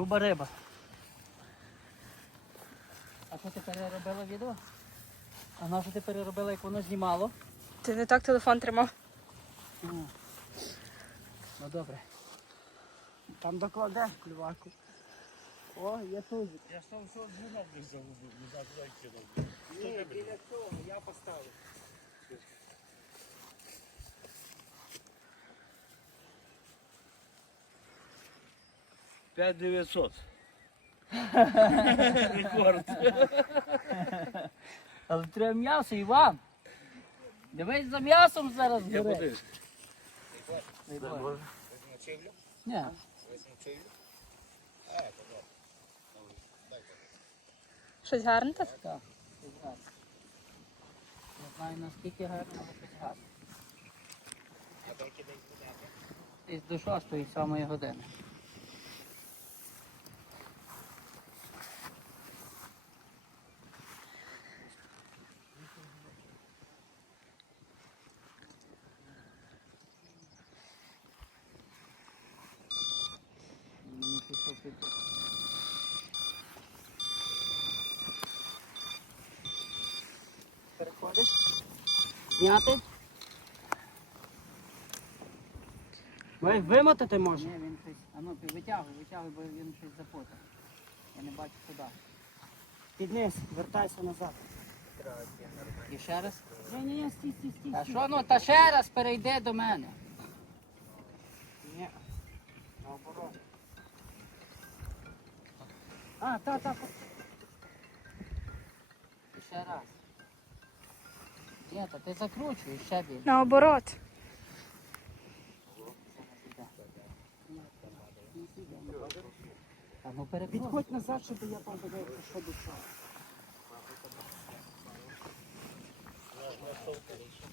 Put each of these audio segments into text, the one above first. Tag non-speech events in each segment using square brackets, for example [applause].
Груба риба. А що ти переробила відео? А на що ти переробила, як воно знімало? Ти не так телефон тримав. Ну ну, добре. Там докладеш клюваку. О, є тузик. Я сам що дзвінок не загубив, не знаю, куди кинув. Ні, біля цього я поставив. П'ять дев'ятсот. [laughs] Рекорд. Але треба м'ясо, Іван. Дивись за м'ясом зараз Я бере. подивлюсь. Ні. Щось гарне тут? Так, щось гарне. Не знаю наскільки гарно, але щось гарне. Десь до шостої самої години. Зняти? Ви вимотати може? Ні, він щось. А ну витягуй, витягуй, бо він щось запутав. Я не бачу куди. Піднись, вертайся назад. І ще раз. Ні, ні, ні, стій, стій, стій. Та що ну, та ще раз перейди до мене. Ні. Наоборот. А, та, та. І ще раз. Ні, та ти закручуєш ще більше. Наоборот. Та ну. Відходь назад, щоб я подивився, що чого.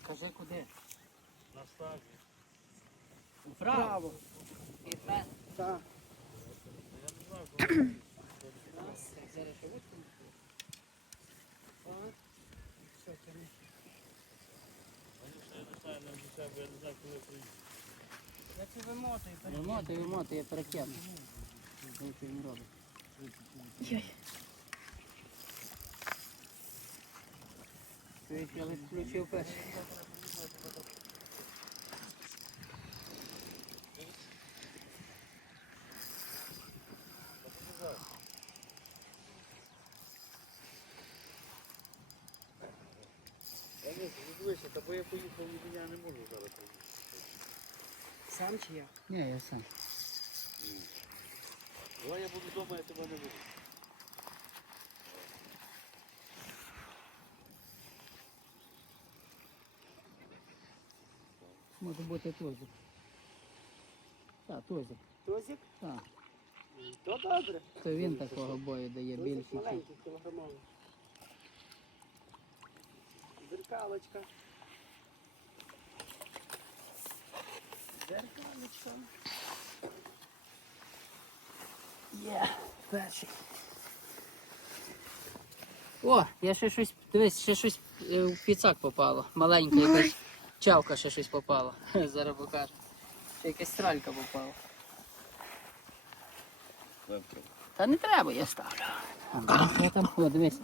Кажи куди? На ставі. Вправо. Право. Від мене. Так. Зараз ще виткну. Все, тягни. Я не знаю, не до себе, я не знаю, коли приїду. Я це вимотую. перекину. Вимотую, вимотую, я перекину. Нічого не роблю. Йой. Чуєш, я включив перший. Я не дивися, та бо я поїхав, і я не можу зараз приїхати. Сам чи я? Ні, я сам. Давай я буду вдома, я тебе не буду. Може бути тузик. Так, тузик. Тузик? Так. То добре. То він такого бою дає більший. маленький, кілограмовий. Зеркалочка. Зеркалочка. Є, перший. О, я ще щось, дивись, ще щось е, в піцак попало. Маленька якась чавка ще щось попала. [laughs] Зараз покажу. Ще якась стралька попала. Та не треба, я ставлю. Ну, там, о, дивись.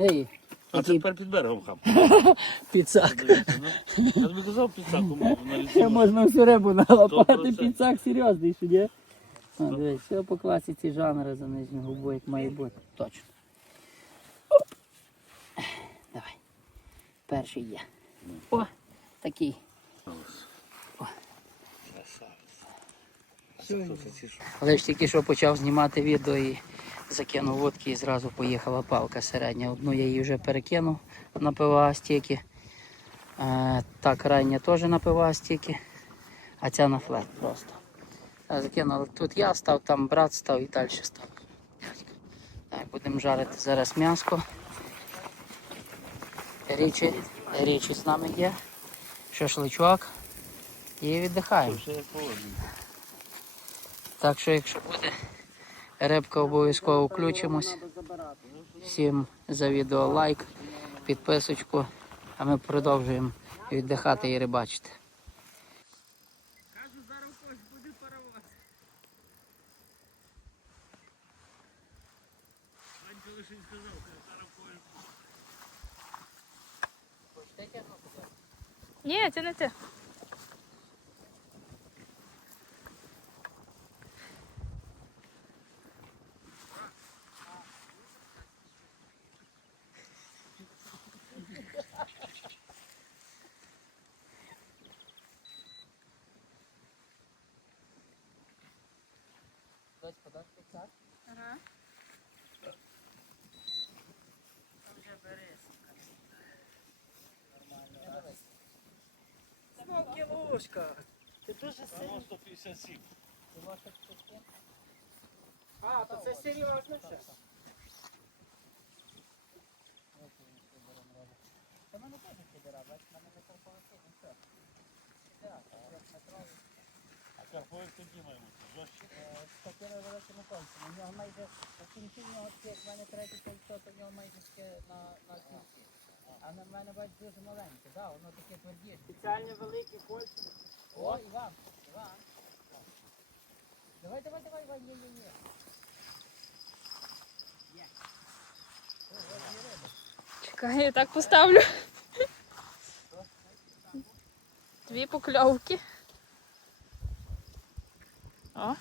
Ей, А який тепер під берегом хап. [laughs] піцак. Я тобі казав на Ще можна всю рибу налапати, 100%. піцак серйозний, що. А, дивись, все по класиці жанру за нижню губу, як має бути. Точно. Оп. Давай. Перший є. О, такий. Але ж тільки що почав знімати відео і закинув водки і зразу поїхала палка середня. Одну я її вже перекинув на ПВА стільки. Е, та крайня теж на ПВА стільки, а ця на флет просто. Та закинули. Тут я став, там брат став і далі став. Так, будемо жарити зараз м'яско. Річі, річі з нами є. Шашличок. І віддихаємо. Так що, якщо буде Репка обов'язково включимось. Всім за відео лайк, підписочку, а ми продовжуємо віддихати і рибачити. Кажу, зараз хтось буде паровоз. Ванька лише сказав, що зараз. Хочете тягнути? Ні, це. Ти. Хтось подаш піцак? Ага. Вже бери. Кілушка. Ти дуже сильно. 157. А, то це серйозно все. Та мене теж фідера, бачиш, мене не корпоративно, все. Фідера, трьохметровий. А тоді має бути. Жорстче. З такими великими кольцями. У нього майже у кінці в нього як в мене третє кольцо, то в нього майже таке на, на кінці. А на мене бач дуже маленьке, да, воно таке твердіше. Спеціально великі кольця. О, Іван, Іван. Давай, давай, давай, Іван, є, є, є. Є. О, ось є риба. Чекай, я так поставлю. Дві покльовки. О.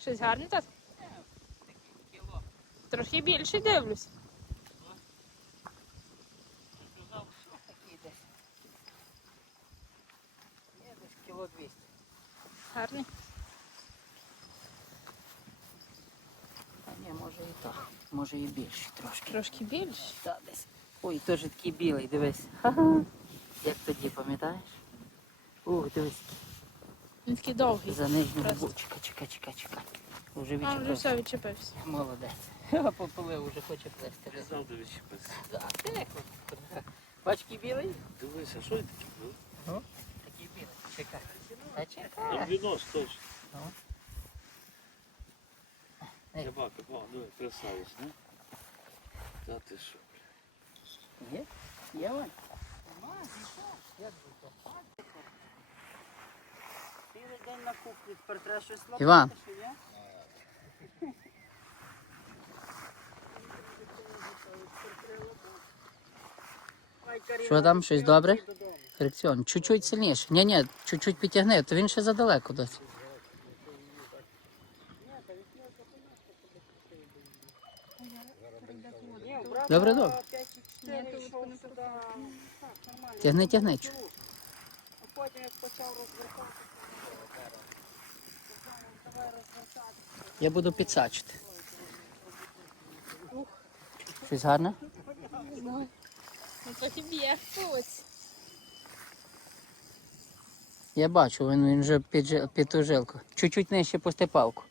Щось гарне так? Трохи більше дивлюсь. Кіло 200. Гарний. А ні, може і так. Може і більше трошки. Трошки більше. Та десь. Ой, теж такий білий, дивись. Ха-ха. Як тоді, пам'ятаєш? Ух, дивись, Він такий довгий. за нижню Просто. Чекай, чекай, чекай, чекай. Уже А, вже відчепився. все відчепився. Молодець. [laughs] Ха, Поплив, уже хоче плести. Казав, до відчепитися. Да, тихо. [laughs] Бачки білий? Дивися, що це таке? ну? Такий білий. Чекай. Та Там чекай. вінос точно. Ей. Рибака, о, ну красавець, не? Та ти що? Є? Є зійшов. Як би то? Цілий день на кухні, тепер треба щось лопати, Іван. що там, щось добре? Фрикціон. Чуть-чуть сильніше. Ні, ні, чуть-чуть підтягни, то він ще задалеко брата Добре, добре. 5,4 йшов сюди. Так, нормально. Тягни, тягни. чу- А потім як почав розвертати, розвертати. Я буду підсачити. Щось гарне? Не знаю. Ну, трохи б'є. Ось. Я бачу, він, він вже під, жи- під ту жилку. Чуть-чуть нижче пусти палку.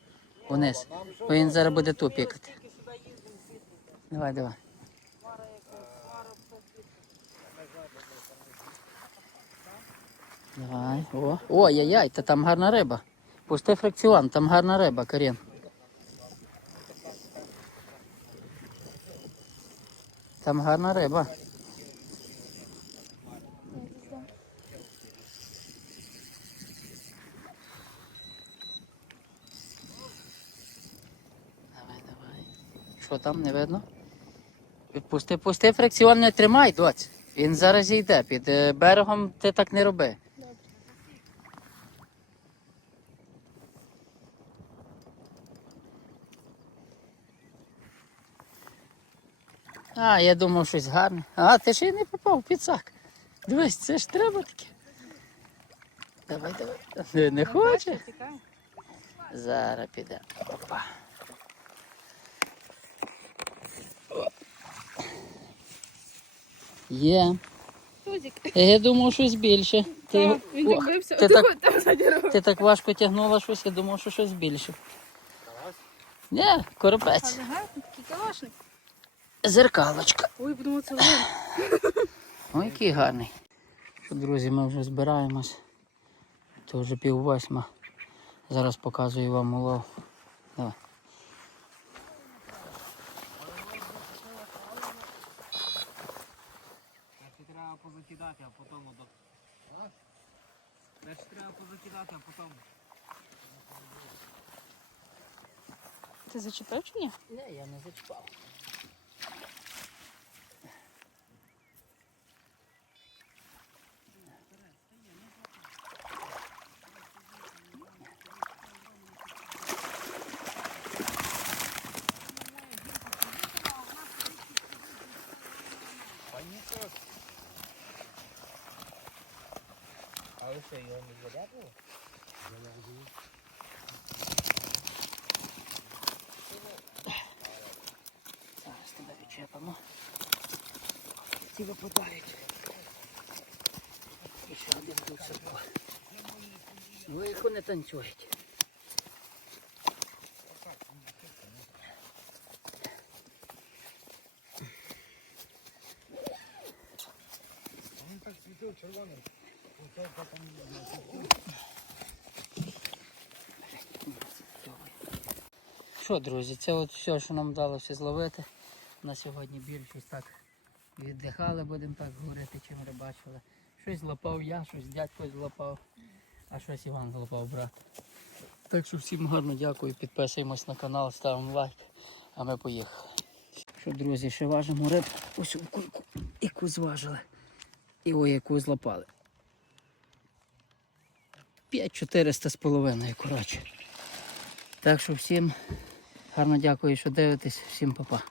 Вниз. Бо він зараз буде ту пікати. Давай, давай. Давай. О, ой-яй-яй, та там гарна риба. Пусти фрикціон, там гарна риба, Карін. Там гарна риба. Давай, давай. Що там, не видно? Пусти, пусти фрикціон не тримай, доць. Він зараз йде. Під е, берегом ти так не роби. А, я думав щось гарне. А, ти ще й не попав в підсак. Дивись, це ж треба таке. Давай, давай. Не, не хоче? Зараз піде. Опа. Є. Тузик. Я думав щось більше. Ти, Так, Він Ох, так бився. ти, так, Там ти так важко тягнула щось, я думав, що щось більше. Ні, коропець. Але гарний, такий калашник. Зеркалочка. Ой, подумав, це. [laughs] Ой, який гарний. Що, друзі, ми вже збираємось. То вже пів восьма. Зараз показую вам улов. Давай. позакидати, а потім до... Значить треба позакидати, а потім... Ти зачепив чи ні? Не, я не зачіпав. А нічого. Але що, його не зарядило? Зараз тебе відчепимо. Ці випадають. І ще один тут садко. Ну їх вони танцюють. Він так світив червоним. Що, друзі, це от все, що нам вдалося зловити. На сьогодні більшість так віддихали, будемо так говорити, чим рибачили. Щось злопав я, щось дядько злопав, а щось Іван злопав брат. Так що всім гарно дякую, підписуємось на канал, ставимо лайк, а ми поїхали. Що, друзі, ще важимо риб. Ось у кульку, яку зважили. І ой, яку злопали. 5400 з половиною, коротше. Так що всім гарно дякую, що дивитесь, всім па-па.